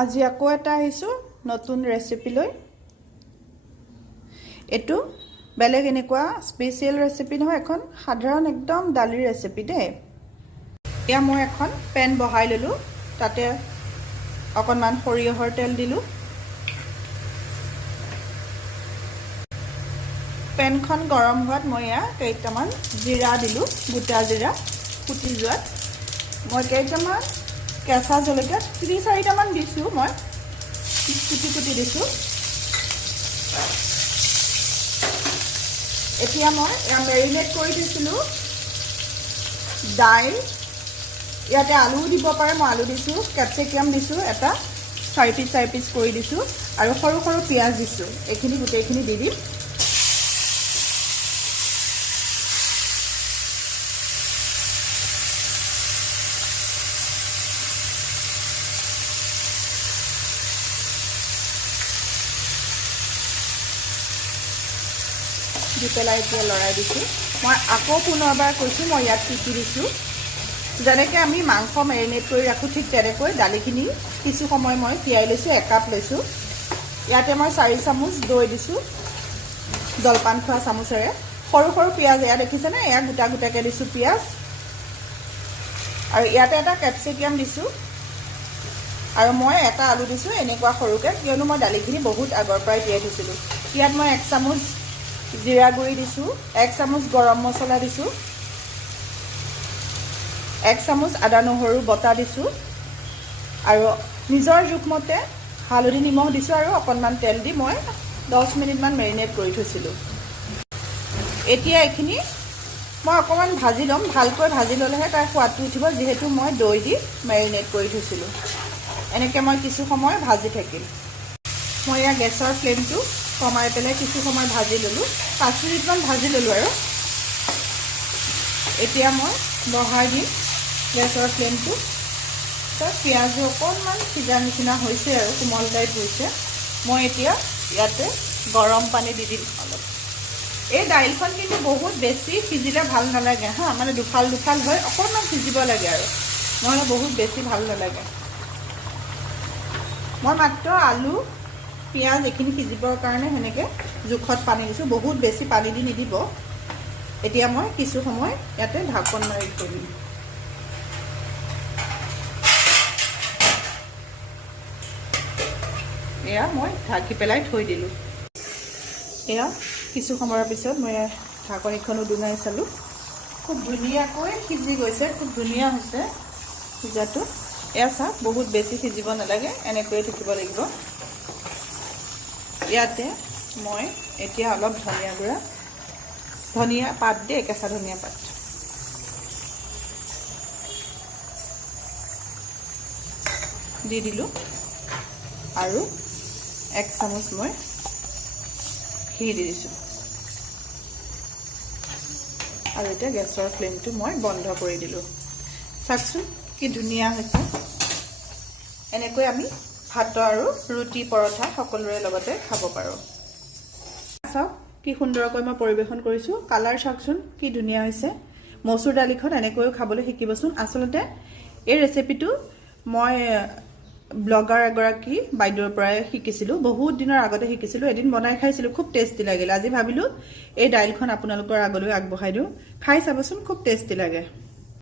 আজি আকৌ এটা আহিছো নতুন ৰেচিপি লৈ এটো বেলেগ এনেকুৱা স্পেশাল ৰেচিপি নহয় এখন সাধাৰণ একদম দালিৰ ৰেচিপি দে ইয়া মই এখন পেন বহাই ললো তাতে অকনমান সৰিয়হৰ তেল দিলো পেনখন গৰম হোৱাত মই ইয়া কেইটামান জিৰা দিলো গোটা জিৰা ফুটি যোৱাত মই কেইটামান কেঁচা জলকীয়া 3-4টা মান দিছো মই কুটি দিছো এতিয়া মই মেৰিনেট কৰি দিছিলো দাইল ইয়াতে আলু দিব পাৰে মই আলু দিছো ক্যাপসিকাম দিছো এটা 4 পিস কৰি দিছো আৰু সৰু সৰু পিয়াজ দিছো এখিনি গুটেইখিনি দি দিম দি পেলাই এতিয়া লৰাই দিছো মই আকৌ পুনৰবাৰ কৈছো মই ইয়াত কি দিছো যেনেকৈ আমি মাংস মেৰিনেট কৰি ৰাখো ঠিক তেনেকৈ দালিখিনি কিছু সময় মই তিয়াই লৈছো 1 কাপ লৈছো ইয়াতে মই 4 চামুচ দৈ দিছো জলপান খোৱা চামুচেৰে সৰু সৰু পিয়াজ এয়া দেখিছে না এয়া গোটা গোটাকে দিছো পিয়াজ আৰু ইয়াতে এটা ক্যাপসিকাম দিছো আৰু মই এটা আলু দিছো এনেকুৱা সৰুকে কিয়নো মই দালিখিনি বহুত আগৰ পৰাই তিয়াই থৈছিলো ইয়াত মই 1 চামুচ জিৰা গুড়ি দিছো 1 চামুচ গৰম মছলা দিছো 1 চামুচ আদা নহৰু বটা দিছো আৰু নিজৰ জোখমতে হালধি নিমখ দিছো আৰু অকনমান তেল দি মই 10 মিনিট মান মেৰিনেট কৰি থৈছিলো এতিয়া এখিনি মই অকমান ভাজি লম ভালকৈ ভাজি ললেহে তাৰ সোৱাদটো উঠিব যেহেতু মই দৈ দি মেৰিনেট কৰি থৈছিলো এনেকৈ মই কিছু সময় ভাজি থাকিম মই ইয়া গেছৰ ফ্লেমটো কমাই পেলাই কিছু সময় ভাজি ললো 5 মিনিট মান ভাজি ললো আৰু এতিয়া মই বঢ়াই দিম গেছৰ ফ্লেমটো তো পিয়াজ অকনমান সিজা নিচিনা হৈছে আৰু কোমল টাইপ হৈছে মই এতিয়া ইয়াতে গৰম পানী দি দিম অলপ এই দাইলখন কিন্তু বহুত বেছি সিজিলে ভাল নালাগে হা মানে দুফাল হয় অকনমান সিজিব লাগে আৰু নহলে বহুত বেছি ভাল নালাগে মই মাত্ৰ আলু পিয়াজ এখিনি সিজিবৰ কাৰণে হেনেকে জুখত পানী দিছো বহুত বেছি পানী দি নিদিব এতিয়া মই কিছু সময় ইয়াতে ঢাকন মাৰি থৈ দিম এয়া মই ঢাকি পেলাই থৈ দিলো এয়া কিছু সময়ৰ পিছত মই ঢাকনিখনো দুনাই চালো খুব ধুনীয়াকৈ সিজি গৈছে খুব ধুনীয়া হৈছে সিজাটো এয়া চা বহুত বেছি সিজিব নালাগে এনেকৈ থাকিব লাগিব ইয়াতে মই এতিয়া অলপ ধনিয়া পাত দে কেঁচা ধনিয়া পাত দি দিলো আৰু 1 চামুচ মই ঘি দি দিছো আৰু এটা গেছৰ ফ্লেমটো মই বন্ধ কৰি দিলো চাকচোন কি ধুনীয়া হৈছে এনেকৈ আমি ভাত আৰু ৰুটি পৰঠা সকলোৰে লগতে খাব পাৰো চাওক কি সুন্দৰকৈ মই পৰিবেশন কৰিছো কালাৰ চাকচোন কি ধুনীয়া হৈছে মসুৰ দালিখন এনেকৈ খাবলৈ শিকিবচোন আসলতে এই ৰেচিপিটো মই ব্লগাৰ এগৰাকী বাইদেউৰ পৰা শিকিছিলো বহুত দিনৰ আগতে শিকিছিলো এদিন বনাই খাইছিলো খুব টেষ্টি লাগিল আজি ভাবিলো এই দাইলখন আপোনালোকৰ আগলৈ আগবঢ়াই দিও খাই চাবচোন খুব টেষ্টি লাগে